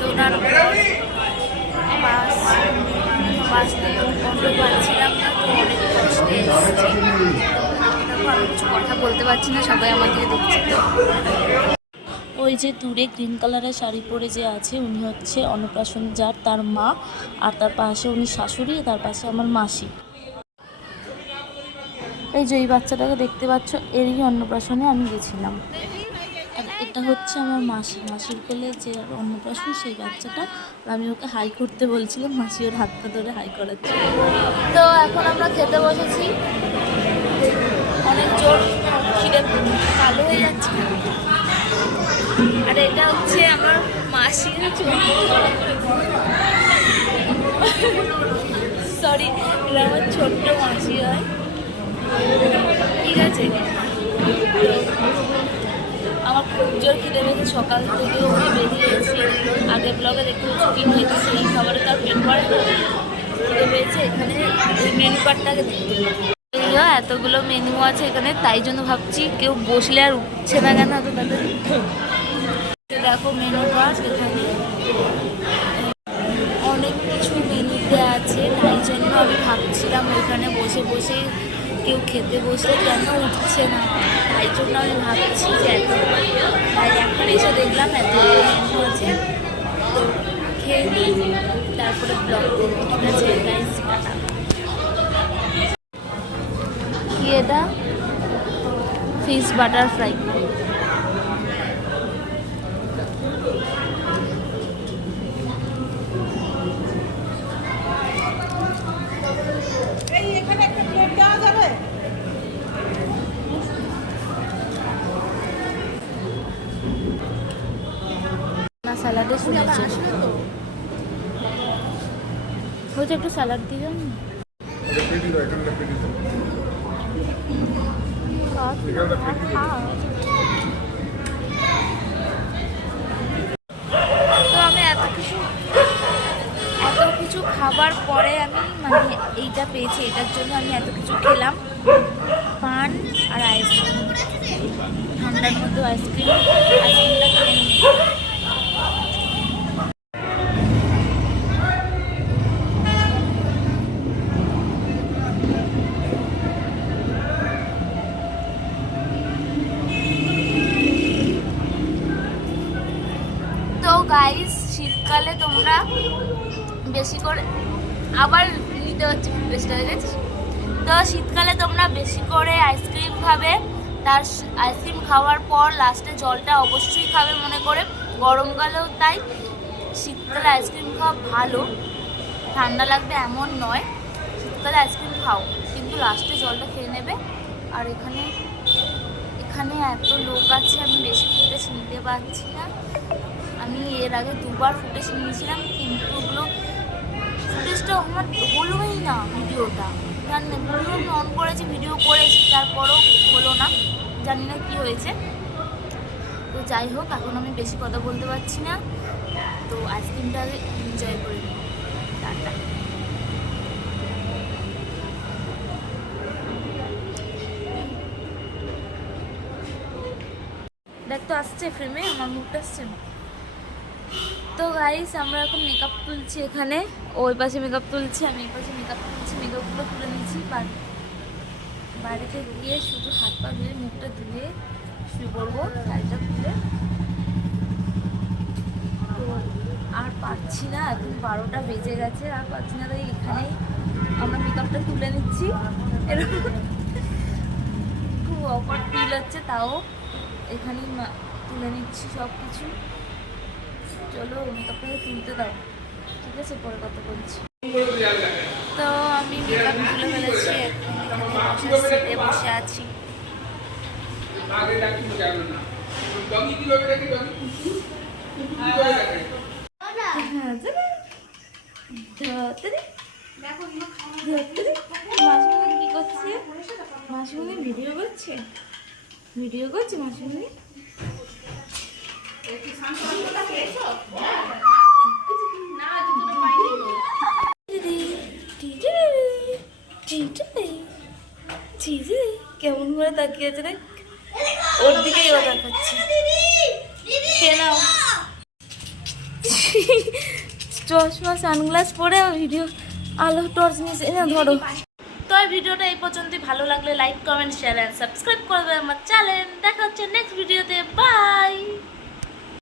সাধনার বাঁচতে কন্ট্রোল পাচ্ছিলাম না, তো অনেক কষ্টে এসেছি। আমি কিছু কথা বলতে পারছি না, সবাই আমাকে দেখছে। তো ওই যে দূরে গ্রিন কালারের শাড়ি পরে যে আছে উনি হচ্ছে অন্নপ্রাশন যার, তার মা। আর তার পাশে উনি শাশুড়ি, তার পাশে আমার মাসি। এই যে এই বাচ্চাটাকে দেখতে পাচ্ছ, এরই অন্নপ্রাশনে আমি গেছিলাম। আর এটা হচ্ছে আমার মাসির কোলে যে অন্নপ্রাশন, সেই বাচ্চাটা। আর আমি ওকে হাই করতে বলছিলাম, মাসি ওর হাতটা ধরে হাই করাচ্ছে। তো এখন আমরা খেতে বসেছি। অনেক জোর খিদে, কালো হয়ে যাচ্ছে। আর এটা হচ্ছে আমার মাসির সরি, এটা আমার ছোট্ট মাসি হয়, ঠিক আছে। আমার খুব জোর খিদে পেয়েছে, সকাল থেকে আমি বেরিয়েছি। আগের ব্লগে দেখতে হচ্ছে কি খেয়েছি, সেই খাবারে তার পেট ভরে না, খিদে পেয়েছে। এখানে ওই মেনু কার্ডটাকে দেখতে এতগুলো মেনু আছে এখানে, তাই জন্য ভাবছি কেউ বসলে আর উঠছে না কেন এত তাদের। দেখো মেনু কার্ড, এখানে অনেক কিছু মেনুতে আছে, তাই জন্য আমি ভাবছিলাম ওইখানে বসে বসে কেউ খেতে বসলে কেন উঠছে না, তাই জন্য আমি ভাবছি যে এত, তাই এখন এসে দেখলাম এত মেনু আছে। তো খেয়ে নিই, তারপরে ব্লগ করবো, ঠিক আছে গাইস। কি এটা? Fish butter fry. না স্যালাডে শুনেছি, বলছে একটু স্যালাড দিয়ে যান। তো আমি এত কিছু খাবার পরে আমি মানে এইটা পেয়েছি, এটার জন্য আমি এত কিছু খেলাম। পান আর আইসক্রিম, ঠান্ডার মধ্যে আইসক্রিমটা খেয়ে নিই। তো গাইস, শীতকালে তোমরা বেশি করে, আবার নিতে হচ্ছে বেশটা হয়ে গেছে। তো শীতকালে তোমরা বেশি করে আইসক্রিম খাবে, তার আইসক্রিম খাওয়ার পর লাস্টে জলটা অবশ্যই খাবে মনে করে। গরমকালেও তাই, শীতকালে আইসক্রিম খাওয়া ভালো, ঠান্ডা লাগবে এমন নয়। শীতকালে আইসক্রিম খাও, কিন্তু লাস্টে জলটা খেয়ে নেবে। আর এখানে এত লোক আছে, আমি বেশি ফুটেজ নিতে পারছি না। আমি এর আগে দুবার ফুটেজ নিয়েছিলাম, কিন্তু ওগুলো ফুটেজটা আমার হলোই না, ভিডিওটা জানি না। ভিডিও আমি অন করেছি, ভিডিও করেছি, তারপরও হলো না, জানি না কি হয়েছে। তো যাই হোক, এখন আমি বেশি কথা বলতে পারছি না, তো আইসক্রিমটা এনজয় করে নিই। টাটা। দেখ তো আসছে ফ্রেমে, আমার মুখটা আসছে না। তো গাইস, আমরা এখন মেকআপ তুলছি, এখানে ওই পাশে মেকআপ তুলছি, আমি এই পাশে মেকআপ তুলছি। মেকআপগুলো তুলে নিচ্ছি, বাড়িতে গিয়ে শুধু হাত পা ধুয়ে মুখটা ধুয়ে শুয়ে পড়বো, শাড়িটা খুলে। তো আর পারছি না, এখন 12টা বেজে গেছে, আর পারছি না, তাই এখানেই আমরা মেকআপটা তুলে নিচ্ছি। এরকম খুব অকওয়ার্ড ফিল হচ্ছে, তাও এখানেই তুলে নিচ্ছি সব কিছু। চলো মেকআপটাকে তুলতে দাও, ঠিক আছে, পরে কথা বলছি। তো আমি মেকআপ তুলে ফেলেছি, সিটে বসে আছি। মাসিমণি কি করছে? মাসিমণি ভিডিও করছে, মাসিমণি। কেমন করে তাকিয়ে আছে, দেখ ওর দিকেই ও দেখাচ্ছে। খেয়ে নাও। চশমা সানগ্লাস পরে ভিডিও আলো টর্চ নিয়ে ধরো। তো এই ভিডিওটা এই পর্যন্তই। ভালো লাগলে like comment share and subscribe করবে আমার চ্যানেল। দেখা হচ্ছে নেক্সট ভিডিওতে। বাই।